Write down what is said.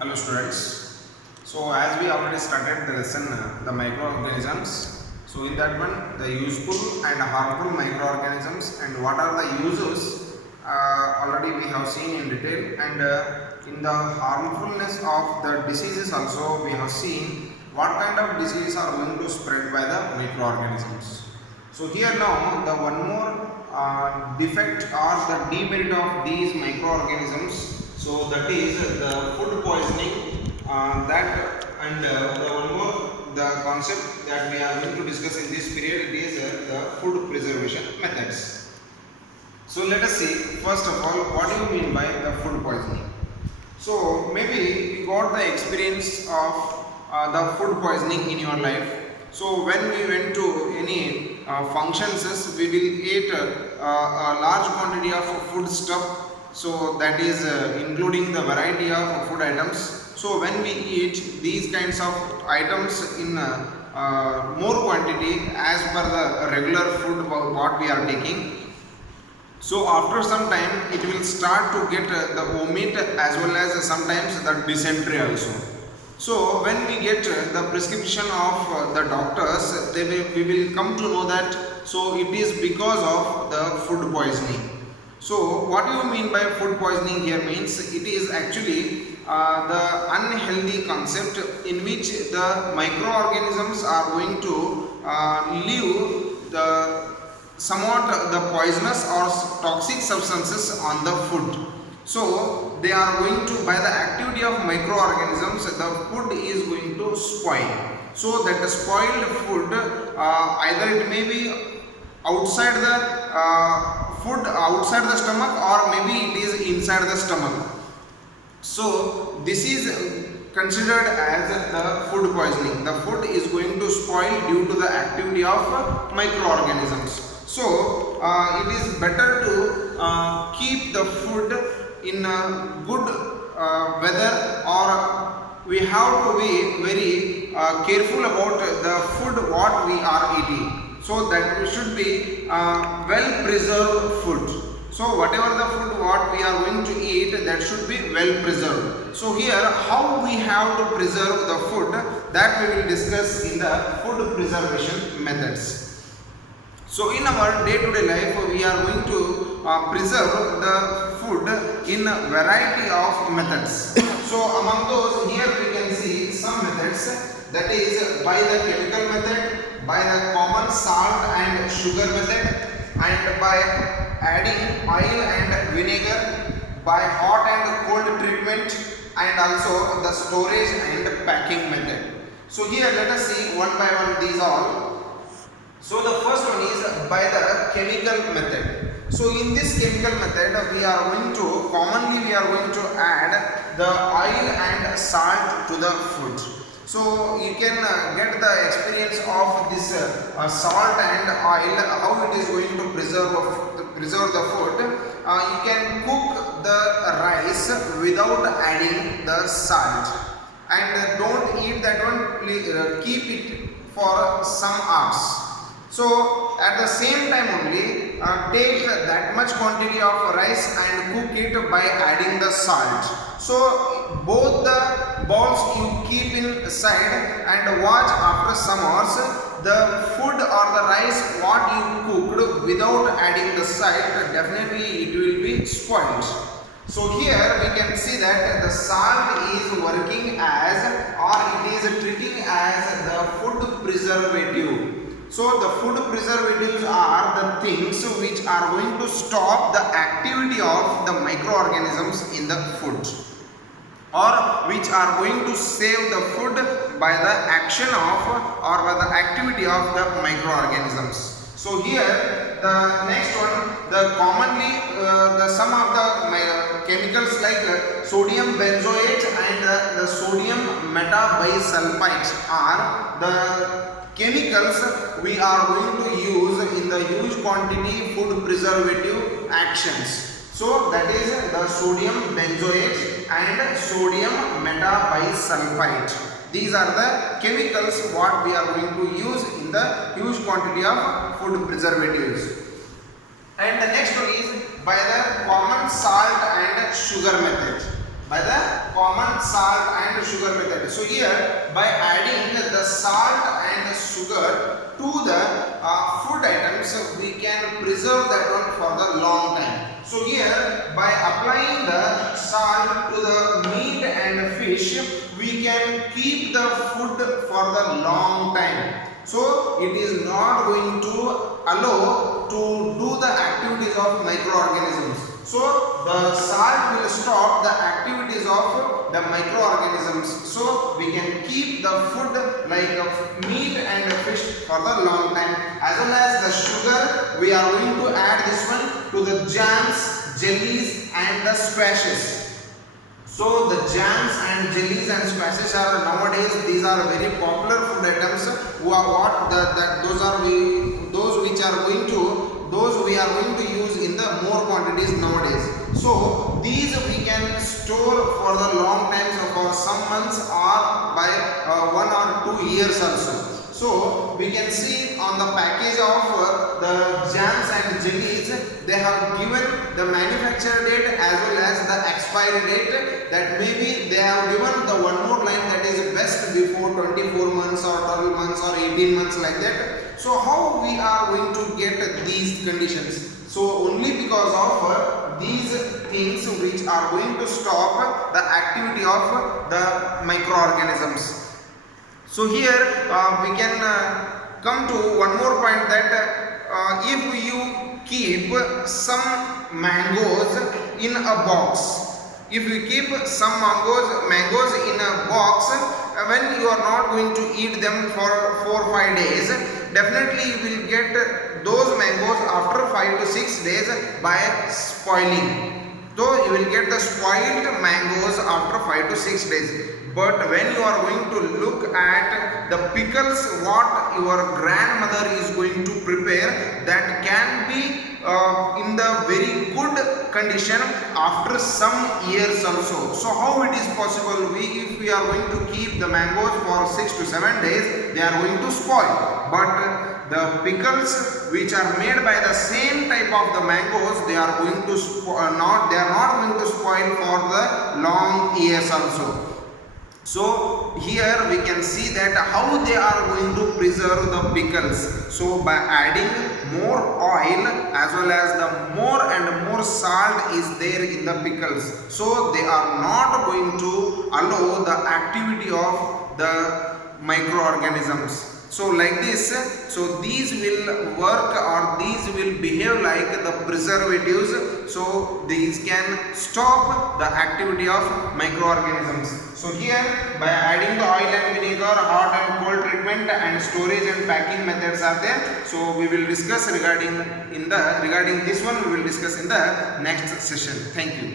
Hello students. So as we already started the lesson, the microorganisms. So in that one, the useful and harmful microorganisms and what are the uses already we have seen in detail, and in the harmfulness of the diseases also we have seen what kind of diseases are going to spread by the microorganisms. So here now the one more defect or the demerit of these microorganisms, so that is the food poisoning, that and the one more the concept that we are going to discuss in this period, it is the food preservation methods. So let us see first of all what do you mean by the food poisoning. So maybe you got the experience of the food poisoning in your life. So when we went to any functions, we will eat a large quantity of food stuff. So that is including the variety of food items. So when we eat these kinds of items in more quantity as per the regular food what we are taking, so after some time it will start to get the vomit as well as sometimes the dysentery also. So when we get the prescription of the doctors, we will come to know that so it is because of the food poisoning. So what do you mean by food poisoning here means it is actually the unhealthy concept in which the microorganisms are going to leave the somewhat the poisonous or toxic substances on the food. So they are going to, by the activity of microorganisms, the food is going to spoil. So that the spoiled food, either it may be outside the food outside the stomach, or maybe it is inside the stomach. So this is considered as the food poisoning. The food is going to spoil due to the activity of microorganisms. So it is better to keep the food in a good weather, or we have to be very careful about the food what we are eating. So that we should be well preserved food. So whatever the food what we are going to eat, that should be well preserved. So here how we have to preserve the food, that we will discuss in the food preservation methods. So in our day-to-day life we are going to preserve the food in a variety of methods. So among those here we can see some methods, that is by the chemical method, by the common salt and sugar method, and by adding oil and vinegar, by hot and cold treatment, and also the storage and packing method. So here let us see one by one these all. So the first one is by the chemical method. So in this chemical method we are going to commonly add the oil and salt to the food. So you can get the experience of this salt and oil, how it is going to preserve the food. You can cook the rice without adding the salt, and don't eat that one, keep it for some hours. So at the same time only take that much quantity of rice and cook it by adding the salt. So both the balls you keep inside and watch after some hours the food or the rice what you cooked without adding the salt, definitely it will be spoiled. So here we can see that the salt is working as, or it is treating as the food preservative. So the food preservatives are the things which are going to stop the activity of the microorganisms in the food, or which are going to save the food by the action of, or by the activity of the microorganisms. So here the next one, the commonly the some of the chemicals like sodium benzoate and the sodium metabisulfite are the chemicals we are going to use in the huge quantity food preservative actions. So that is the sodium benzoate and sodium metabisulfite. These are the chemicals what we are going to use in the huge quantity of food preservatives. And the next one is by the common salt and sugar method. By the common salt and sugar method. So here by adding the salt and sugar to the food items, we can preserve that one for the long time. So here by applying the salt to the meat and fish, we can keep the food for the long time. So it is not going to allow to do the activities of microorganisms. So the salt will stop the activities of the microorganisms. So we can keep the food like meat and fish for the long time. As well as the sugar, we are going to add this one to the jams, jellies and the squashes. So the jams and jellies and squashes are nowadays, these are very popular food items. Those we are going to use in the more quantities nowadays. So these we can store for the long times, for some months or by 1 or 2 years also. So we can see on the package of the jams and jellies, they have given the manufacture date as well as the expiry date. That maybe they have given the one more line, that is best before 24 months or 12 months or 18 months like that. So how we are going to get these conditions? So only because of these things which are going to stop the activity of the microorganisms. So here we can come to one more point, that if you keep some mangoes in a box, if you keep some mangoes in a box, when you are not going to eat them for 4 or 5 days, definitely you will get those mangoes after 5 to 6 days by spoiling. So you will get the spoiled mangoes after 5 to 6 days. But when you are going to look at the pickles what your grandmother is going to prepare, that can be in the very good condition after some years also. So how it is possible? If we are going to keep the mangoes for 6 to 7 days, they are going to spoil. But the pickles which are made by the same type of the mangoes, they are going to not going to spoil for the long years also. So here we can see that how they are going to preserve the pickles. So by adding more oil as well as the more and more salt is there in the pickles, so they are not going to allow the activity of the microorganisms. So like this, so these will work or these will behave like the preservatives. So these can stop the activity of microorganisms. So here by adding the oil and vinegar, hot and cold treatment and storage and packing methods are there. So we will discuss regarding this one, we will discuss in the next session. Thank you.